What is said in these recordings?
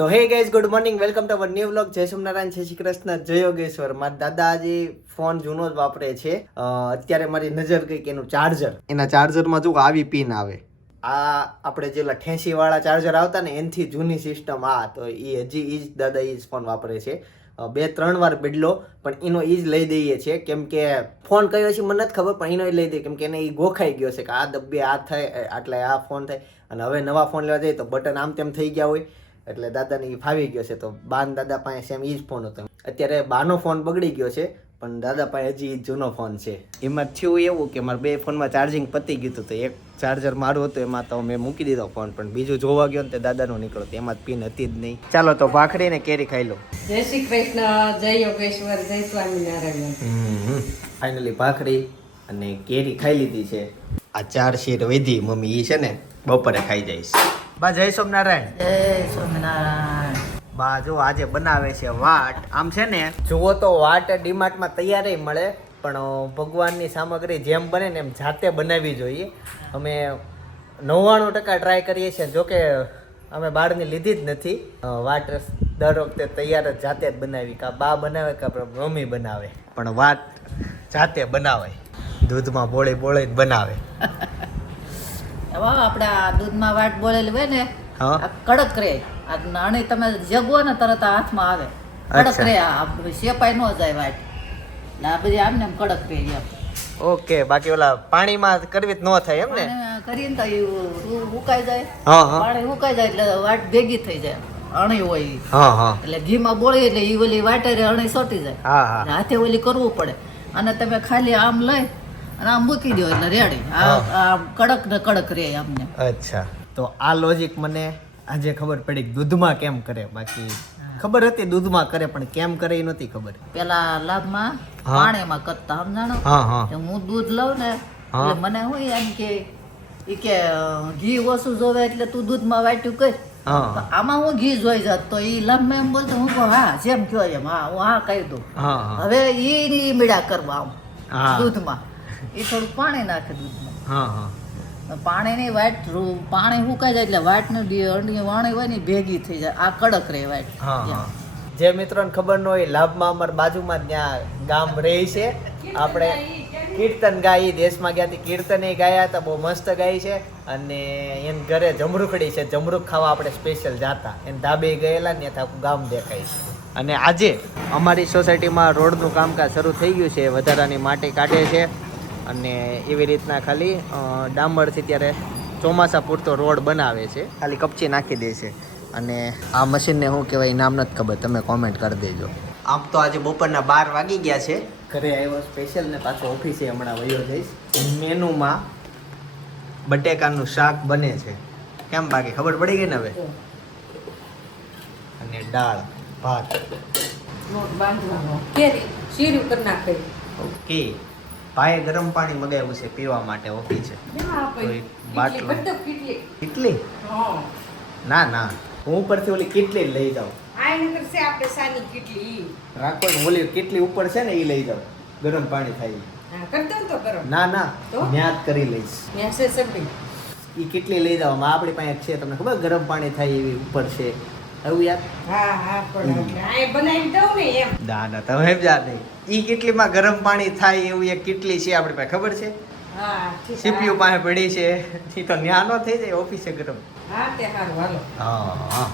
તો hey guys good morning welcome to our new vlog જય સોમનારાયણ જય શ્રી કૃષ્ણ, જય યોગેશ્વર. મારા દાદા આજે ફોન જૂનો જ વાપરે છે. અત્યારે મારી નજર ગઈ કે એનું ચાર્જર એના ચાર્જરમાં જો આવી પિન આવે. આ આપણે જેલા ઠેસી વાળા ચાર્જર આવતા ને, એનથી જૂની સિસ્ટમ આ, તો એ હજી એ જ દાદા એ જ ફોન વાપરે છે. બે ત્રણ વાર બદલો, પણ એનો એ જ લઈ દઈએ છીએ. કેમ કે ફોન કયો છે મને નથી ખબર, પણ એનો એ લઈ દઈએ. કેમ કે એને એ ગોખાઈ ગયો છે કે આ ડબ્બે આ થાય આટલા આ ફોન થાય. અને હવે નવા ફોન લેવા જઈએ તો બટન આમ તેમ થઈ ગયા હોય. એટલે દાદાને એ ફાવી ગયો છે. તો બાન દાદા પાસે સેમ એ જ ફોન હતો. અત્યારે બાનો ફોન બગડી ગયો છે પણ દાદા પાસે હજી જૂનો ફોન છે. એમાં થયું એવું કે મારા બે ફોનમાં ચાર્જિંગ પતી ગયું હતું તો એક ચાર્જર મારું હતું એમાં તો મેં મૂકી દીધો ફોન પણ બીજું જોવા ગયો ને તે દાદાનો નીકળો તો એમાં પિન હતી જ નહીં. ચાલો તો ભાખરી ને કેરી ખાઈ લો. જય શ્રી કૃષ્ણ જય યોગેશ્વર જય સ્વામિનારાયણ. ફાઇનલી ભાખરી અને કેરી ખાઈ લીધી છે. આ ચાર શેર વધી મમ્મી એ છે ને બપોરે ખાઈ જઈશ. બા જય સોમનારાયણ. જય સોમનારાયણ. બા જો આજે બનાવે છે વાટ. આમ છે ને જુઓ તો વાટ ડીમાર્ટમાં તૈયાર મળે પણ ભગવાનની સામગ્રી જેમ બને ને એમ જાતે બનાવવી જોઈએ. અમે નવ્વાણું ટકા ટ્રાય કરીએ છીએ જોકે અમે બહારની લીધી જ નથી. વાટ દર વખતે તૈયાર જ જાતે જ બનાવી. કાં બા બનાવે કાં મમ્મી બનાવે. પણ વાટ જાતે બનાવે દૂધમાં બોળી બોળી જ બનાવે. હવે આપણે દૂધમાં વાટ બોલેલી હોય ને કડક રે. આ નાની તમે જગવો ને તરત આ હાથમાં આવે. કડક રે આ શેપાઈ ન જાય વાટ. એટલે આ બધી આમને આમ કડક રે એમ. ઓકે બાકી ઓલા પાણીમાં કરવી જ ન થાય એમ ને? કરીને તો ઉકાઈ જાય. પાણી ઉકાઈ જાય એટલે વાટ ભેગી થઈ જાય. અણી હોય. હા હા. એટલે ઘીમાં બોળી એટલે એ ઓલી વાટે અણી સોટી જાય. હાથે ઓલી કરવું પડે. અને તમે ખાલી આમ લઈ અને આમ મૂકી દો એટલે રેડી. આ કડક ને કડક રે આમને અચ્છા. તો આ લોજિક મને આજે ખબર પડી કે દૂધમાં કેમ કરે? બાકી ખબર હતી દૂધમાં કરે પણ કેમ કરે એ નહોતી ખબર. પેલા લાભમાં. પાણીમાં કરતા સમજાણો? હા દૂધ લઉં ને એટલે મને હું એમ કે ઈ કે ઘી ઓછું જોવે એટલે તું દૂધમાં વાટ્યું કર. આમાં હું ઘી જોઈ જાત. તો ઈ લાભમાં એમ બોલતો હું કહું હા જેમ કયો એમ. હા હું હા કહી દઉં. હવે ઈ મીડા કરવા આમ દૂધમાં. ઈ થોડું પાણી નાખે દૂધમાં હા હા. પાણીની વાટ પાણી સુકાઈ જાય એટલે વાટનું અરણી વાણી હોય ને ભેગી થઈ જાય. આ કડક રહે વાટ. હા જે મિત્રોને ખબર ન હોય લાભમાં અમારા બાજુમાં ત્યાં ગામ રહે છે. આપણે કીર્તન ગાઈ દેશમાં ગયા હતી કીર્તન એ ગાયા હતા બહુ મસ્ત ગાય છે. અને એન ઘરે જમરૂખડી છે. જમરૂખ ખાવા આપણે સ્પેશિયલ જાતા. એમ ધાબે ગયેલા ને આખું ગામ દેખાય છે. અને આજે અમારી સોસાયટીમાં રોડનું કામકાજ શરૂ થઈ ગયું છે. વધારાની માટી કાઢે છે. અને એવી રીતના ખાલી ડામરથી ત્યારે ચોમાસા પૂરતો રોડ બનાવે છે. ખાલી કપચી નાખી દે છે. અને આ મશીનને શું કહેવાય નામ નથી ખબર. તમે કોમેન્ટ કરી દેજો. આમ તો આજે બપોરના બાર વાગી ગયા છે. ઘરે આવ્યો સ્પેશિયલ ને પાછો ઓફિસે હમણાં વયો જઈશ. મેનુમાં બટેકાનું શાક બને છે. કેમ બાકી? ખબર પડી ગઈ ને હવે? અને દાળ ભાત. કેરી શીરું કરી નાખે. ઓકે. ભાઈએ ગરમ પાણી મગાવ્યું છે પીવા માટે ઓફિસે છે? બાટલો. કેટલી? ના ના. હું ઉપરથી ઓલી કેટલી લઈ જાઉં. રાખો ઓલી કેટલી ઉપર છે ને એ લઈ જાઉં. ગરમ પાણી થાય ને ના? ન્યાજ કરી લઈશ. એ કેટલી લઈ જાવ આપણી પાસે છે તમને ખબર? ગરમ પાણી થાય એવી ઉપર છે. હા હા પણ બનાવી દઉં ને એમ. ના ના તમે જા નહીં. એ કેટલીમાં ગરમ પાણી થાય એવું એક કેટલી છે આપણી પાસે ખબર છે? હા સીપીયુ પાસે પડી છે. એ તો ન્યા ન થઈ જાય ઓફિસે ગરમ. હા તે સારું હાલો. હા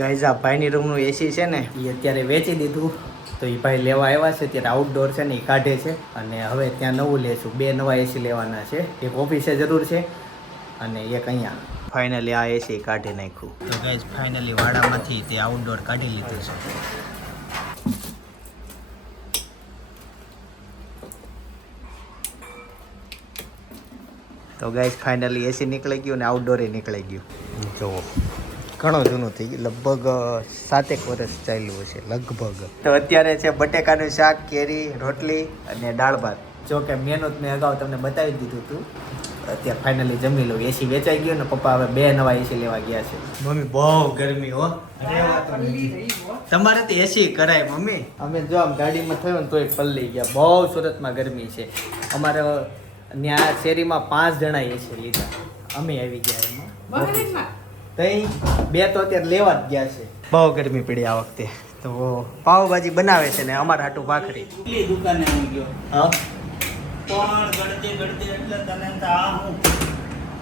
ગાઈઝ આ ભાઈની રૂમનું એસી છે ને એ અત્યારે વેચી દીધું. તો એ ભાઈ લેવા આવ્યા છે ત્યારે આઉટડોર છે ને એ કાઢે છે. અને હવે ત્યાં નવું લેશું. બે નવા એસી લેવાના છે. એક ઓફિસે જરૂર છે. અને એક અહીંયા. ફાઇનલી આ એસી કાઢી નાખ્યું. તો ગાઈઝ ફાઇનલી વાડામાંથી તે આઉટડોર કાઢી લીધું છે. તો ગાઈઝ ફાઇનલી એસી નીકળી ગયું અને આઉટડોરે નીકળી ગયું. જો ઘણું જૂનું થઈ ગયું. લગભગ સાતેક વર્ષ ચાલ્યું હશે લગભગ. તો અત્યારે છે બટેકાનું શાક કેરી રોટલી અને દાળ ભાત. જો કે મહેનત મેં અગાઉ તમને બતાવી દીધું હતું. અત્યારે ફાઇનલી જમી લઉં. એસી વેચાઈ ગયો ને પપ્પા હવે બે નવા એસી લેવા ગયા છે. મમ્મી બહુ ગરમી હો. તમારે તો એસી કરાય મમ્મી. અમે જો આમ ગાડીમાં થયો ને તોય પલ્લી ગયા. બહુ સુરતમાં ગરમી છે. અમારે ત્યાં શેરીમાં પાંચ જણા એસી લીધા. અમે આવી ગયા એમાં? તઈ બે તો અત્યારે લેવા જ ગયા છે. બહુ ગરમી પડી આ વખતે. તો પાવભાજી બનાવે છે ને અમારા હાટું ભાખરી. દુકાને આવી ગયો? હા? પણ ગળતી ગળતી એટલે તને તો આ હું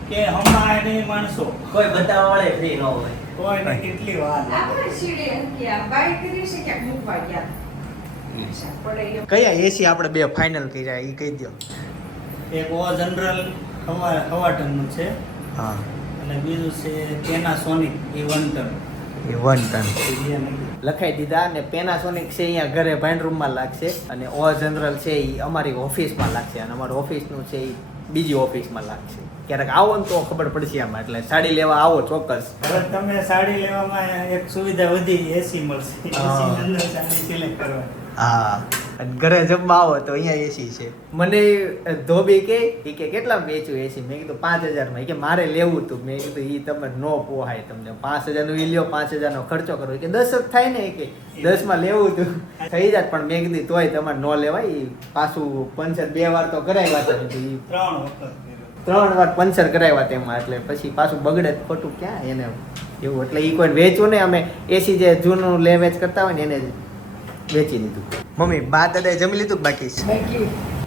કે હમણાં નહીં માણસો. કોઈ બતાવવા વાળે ફ્રી ન હોય. કોઈને કેટલી વાર. આપણે સીડી ગયા બાય કરી છે કે મૂકવા ગયા. કયા એસી આપણે બે ફાઇનલ કર્યા એ કહી દો એક ઓ જનરલ હવા હવા ટનનું છે. હા. અને બીજું છે Panasonic A one ton. A one ton. લખાઈ દીધા અને પેનાસોનિક છે અહીંયા ઘરે ભાઈન રૂમમાં લાગશે અને ઓ જનરલ છે એ અમારી ઓફિસમાં લાગશે અને અમારું ઓફિસનું છે એ બીજી ઓફિસમાં લાગશે. ક્યારેક આવો ને તો ખબર પડશે આમાં એટલે સાડી લેવા આવો ચોક્કસ. તમે સાડી લેવામાં એક સુવિધા વધી એસી મળશે. હા. અને ઘરે જમવા આવો તો અહીંયા એસી છે. મને ધોબી કે એ કે કેટલા વેચ્યું એસી મેં કીધું પાંચ હજારમાં. એ કે મારે લેવું હતું મેં કીધું એ તમે નો પોહાય તમને. પાંચ હજારનું એ લ્યો પાંચ હજારનો ખર્ચો કરો. કે દસ જ થાય ને કે દસમાં લેવું હતું થઈ જાય પણ મેં કીધું તોય તમારે નો લેવાય. એ પાછું પંચર બે વાર તો કરાવ્યા હતા. મેં ત્રણ વખત ત્રણ વાર પંચર કરાવ્યા તેમાં એટલે પછી પાછું બગડે તો ખોટું ક્યાં એને એવું. એટલે એ કોઈ વેચવું ને અમે એસી જે જૂનું લે વેચ કરતા હોય ને એને વેચી દીધું મમ્મી બા દાદાએ જમી લીધું બાકી છે?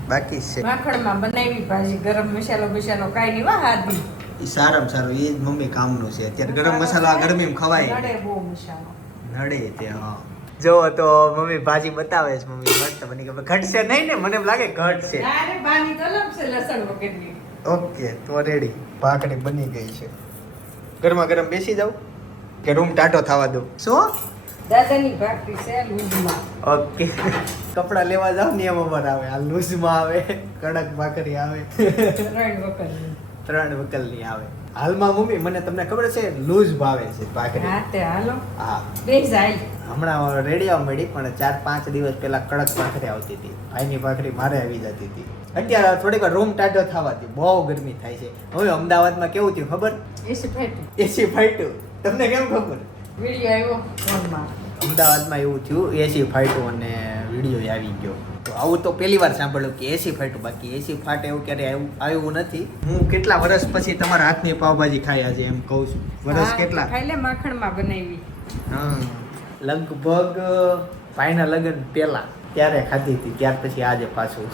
બાકી. છે. માખણમાં બનાવી ભાજી ગરમ મસાલો મસાલો કાંઈ નહીં વા હાદી ઈ સારામાં સારું એ જ મમ્મી કામનું છે. અત્યારે ગરમ મસાલા ગરમીમાં ખવાય. નડે બહુ મસાલો. નડે તે હા. જો તો મમ્મી ભાજી બતાવે છે મમ્મી. મસ્ત બની ગઈ ઘટશે નહીં ને? મને એમ લાગે ઘટશે અરે બાની તો લપસે છે લસણ વગરની. ઓકે તો રેડી. ભાખરી બની ગઈ છે. ગરમા ગરમ બેસી જાવ કે રૂમ ટાટો થવા દો. શું? દાદાની ભાગતી છે લૂઝમાં ઓકે. કપડા લેવા જાવ ને એમ આવે આ લૂઝમાં આવે કડક ભાખરી આવે. ત્રણ વખત ત્રણ વકલની આવે. હાલમાં મમ્મી મને તમને ખબર છે લૂઝ ભાવે છે ભાખરી. હા તે હાલો. હા. બે જાય. હમણાં રેડિયા મળી પણ ચાર પાંચ દિવસ પહેલા કડક ભાખરી આવતી હતી. ભાઈની ભાખરી મારે આવી જતી હતી. અત્યારે થોડીક વાર રૂમ ટાઢો થવાથી બહુ ગરમી થાય છે. હવે અમદાવાદમાં કેવું થયું ખબર? એસી ફાઈટી એસી ફાટ્યું તમને કેમ ખબર? વીડિયો આવ્યો ફોનમાં. અમદાવાદમાં એવું થયું એસી ફાટ્યું અને વીડિયો આવી ગયો. તો આવું તો પહેલી વાર સાંભળ્યું કે એસી ફાટ્યું બાકી એસી ફાટે એવું ક્યારે આવ્યું નથી. હું કેટલા વર્ષ પછી તમારા હાથની પાવભાજી ખાઈ આજે એમ કહું છું. વર્ષ કેટલા? ખાઈ લે માખણમાં બનાવી. હા લગભગ ભાઈના લગ્ન પહેલા ત્યારે ખાધી હતી ત્યાર પછી આજે પાછું.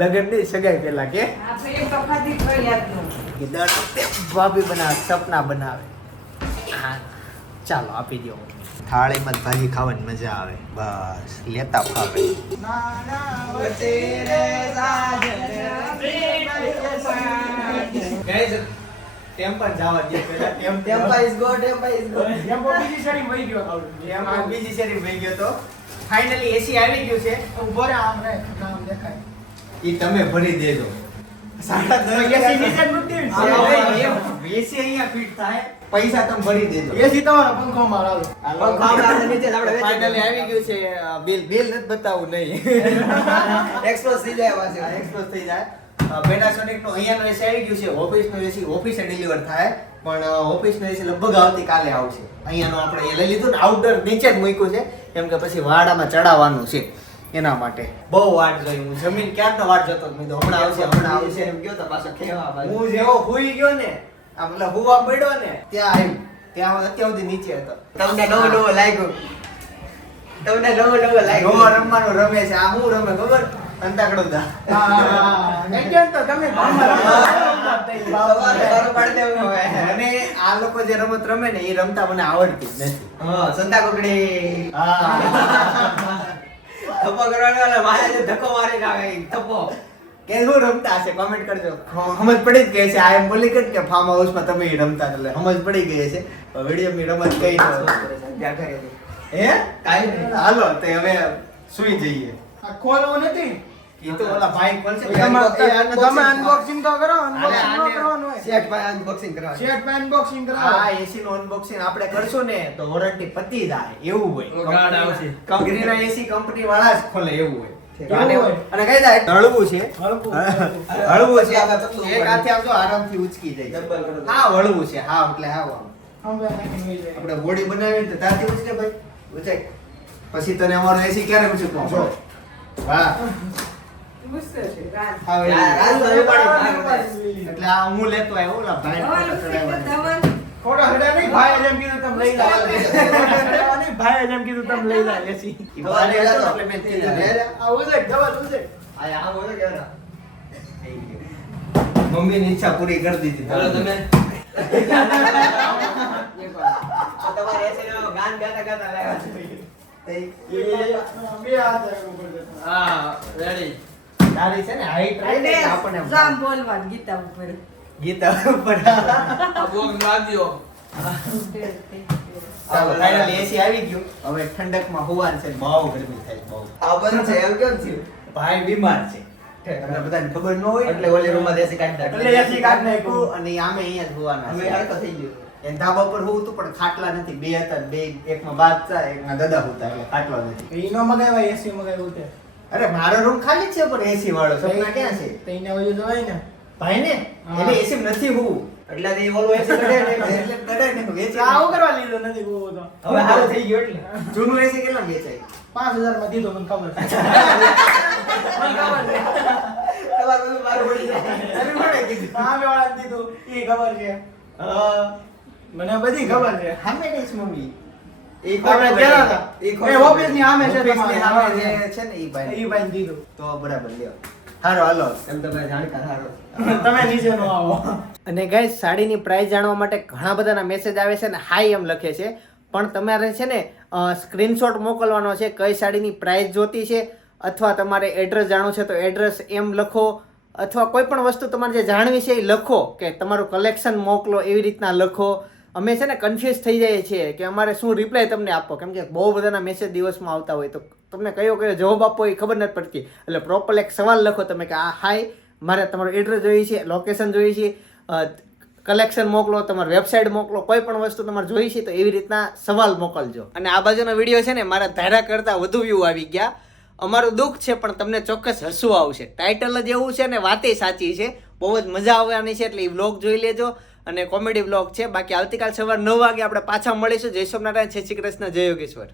લગ્ન નહીં સગાઈ પહેલા કે દર વખતે ભાભી બનાવે સપના બનાવે. હા. ચાલો આપી દો થાળીમાં ભાજી ખાવાની મજા આવે. બસ લેતા ફાવે. ટેમ્પલ જવા દે પહેલા. Temple is go temple is go tempo બીજી શેરી વહી ગયો ટેમ્પો બીજી શેરી વહી ગયો તો. ફાઇનલી એસી આવી ગયું છે. ઊભો રહે આમ રહે નામ દેખાય. ઈ તમે ભરી દેજો. પૈસા તમે ભરી દેજો. એસી તમારો પંખો માં ફાઇનલી આવી ગયું છે બિલ બિલ નથી બતાવવું નહીં. એક્સપ્રેસ થઈ જાય પાછું. એક્સપ્રેસ થઈ જાય. પેનાસોનિક નો અહીંયાનો એસી આવી ગયું છે ઓફિસ નો એસી ઓફિસે ડિલિવર થાય. પણ ઓફિસ નો એસી લગભગ આવતી કાલે આવશે. અહીંયાનો આપણે એ લઈ લીધું ને આઉટડોર નીચે જ મૂક્યું છે. કેમ કે પછી વાડામાં ચડાવવાનું છે. એના માટે. બહુ વાટ જોઈ હું. જમીન ક્યારનો વાટ જોતો મેં તો હમણાં આવશે હમણાં આવશે. એમ ગયો તો પાછો ખેવા હું જેવો હુઈ ગયો ને આ મતલબ હુવા પડ્યો ને ત્યાં આવ્યું ત્યાં અત્યાર સુધી નીચે હતો. તમને નવો નવો લાગ્યો. તમને નવો નવો લાગ્યો. ગોવા રમવાનું રમે છે. આ હું રમે ખબર? અંતાકડો દા. અને આ લોકો જે રમત રમે ને એ રમતા મને આવડતી નથી. હા સંતા કુકડી. હા. થપ્પો કરવાનો એટલે મારે જે ધક્કો મારી નાખે થપ્પો કે શું રમતા હશે? કોમેન્ટ કરજો. હ- સમજ પડી જ ગઈ છે. આ એમ બોલી કે ફાર્મ હાઉસમાં તમે રમતા એટલે સમજ પડી ગઈ છે. વીડિયો ની રમત કઈ હે? કાંઈ નહીં. હાલો તો હવે સુઈ જઈએ. આ ખોલવું નથી. તો ઓલા ભાઈ ખોલશે તમે અનબોક્સિંગ તો કરો આને- unboxing કરવાનું હોય. શેઠ ભાઈ unboxing કરવાનું. શેઠ પર unboxing આ કરાવો. એસી નું અનબોક્સિંગ આપણે કરશું ને તો વોરંટી પતી જાય એવું હોય. ઓ આવશે. કંપનીના એસી કંપની વાળા જ ખોલે એવું હોય. અને કઈ જાય હળવું છે. હળવું. હળવું છે. એક હાથે આમ જો આરામથી ઉચકી જાય હા હળવું છે. હા એટલે હા. આપણે બોડી બનાવી તો ત્યાંથી ઉચકે ભાઈ. પછી તને અમારો એસી ક્યારે ઉચકવો. વાહ એટલે આ હું લેતો આવ્યો ઓલા ભાઈ ધવલ ઉતરી ગયો, ધવલ. ખોટા હડા નહીં ભાઈ જેમ કીધું તમે લઈ લો. નહીં ભાઈ જેમ કીધું તમે લઈ લો. એસી. ઈ બારે હતો એટલે મેં કીધું, લે લે. આ ઉજે ડબલ ઉજે આ આ બોલો કેવો ના? ઈચ્છા પૂરી કરી દીધી. ચાલો તમે. તમારે એસે નો ગાન ગાતા ગાતા લાવ્યા છે. હા રેડી તારી છે ને હાઈટ ને એટલે આપણને જામ બોલવાનું ગીતા ઉપર. ગીતા ઉપર. આ બોગ લાગ્યો ચાલો ફાઇનલી એસી આવી ગયું. હવે ઠંડકમાં હોવાનું છે બહુ ગરમી થાય બહુ. આ બંધ છે એમ કેમ થયું ભાઈ બીમાર છે. બધાને ખબર ન હોય એટલે ઓલી રૂમમાં દેશી કાઢી નાખ્યું. એટલે એસી કાઢ નાખ્યું. અને આમે અહીંયા જ હોવાના અમે છે થઈ ગયો. એને ધાબા પર હોવું તું પણ ખાટલા નથી. બે હતા બે એકમાં એક એકમાં દાદા હોતા એટલે ખાટલા નથી. ઈનો મગાવ્યા એસી મગાવ્યું તે અરે મારો રૂમ ખાલી છે પણ એસી વાળો સપના ક્યાં છે? તઈને જવાય ને ભાઈ ને એટલે એસી નથી હોવું એટલે તો ઓલો એસી કડે ને એટલે. કડે ને વેચી આવું કરવા લીધો નથી હું તો. હવે હાલ થઈ ગયો એટલે. જૂનું એસી કેટલા વેચાય? પાંચ હજારમાં દીધો મને ખબર છે. તમારું બધું બહાર પડી જાય. અરે કોણે કીધું? સામે વાળા દીધું એ ખબર છે. હા. મને બધી ખબર છે. નહીં છે મમ્મી? ઈ આપણે ગયા હતા. ઈ ખોટું ઓફિસની સામે છે ઓફિસની સામે છે ને ઈ ભાઈ એ ભાઈ દીધું. તો બરાબર લ્યો. હારો હાલો. એમ તો જાણકાર હારો. તમે નીચે નો આવો. અને ગાઈસ સાડીની પ્રાઇસ જાણવા માટે ઘણા બધાના મેસેજ આવે છે ને હાઈ એમ લખે છે. પણ તમારે છે ને સ્ક્રીનશોટ મોકલવાનો છે કઈ સાડીની પ્રાઇસ જોતી છે અથવા તમારે એડ્રેસ જાણવું છે તો એડ્રેસ એમ લખો અથવા કોઈ પણ વસ્તુ તમારે જે જાણવી છે એ લખો કે તમારું કલેક્શન મોકલો એવી રીતના લખો. અમે છે ને કન્ફ્યુઝ થઈ જઈએ છીએ કે અમારે શું રિપ્લાય તમને આપો. કેમ કે બહુ બધાના મેસેજ દિવસમાં આવતા હોય તો તમને કયો કયો જવાબ આપવો એ ખબર નથી પડતી. એટલે પ્રોપર એક સવાલ લખો તમે કે, આ હાય મારે તમારું એડ્રેસ જોઈએ છે લોકેશન જોઈએ છે કલેક્શન મોકલો, તમારી વેબસાઇટ મોકલો, કોઈ પણ વસ્તુ તમારે જોઈ છે તો એવી રીતના સવાલ મોકલજો. અને આ બાજુનો વીડિયો છે ને મારા ધારા કરતાં વધુ વ્યૂ આવી ગયા. અમારું દુઃખ છે, પણ તમને ચોક્કસ હસવું આવશે. ટાઇટલ જ એવું છે ને, વાતે સાચી છે. બહુ જ મજા આવવાની છે, એટલે એ વ્લોગ જોઈ લેજો. અને કોમેડી બ્લોગ છે. બાકી આવતીકાલ સવાર નવ વાગે આપણે પાછા મળીશું. જય સોમનારાયણ જય શ્રી કૃષ્ણ, જય યોગેશ્વર.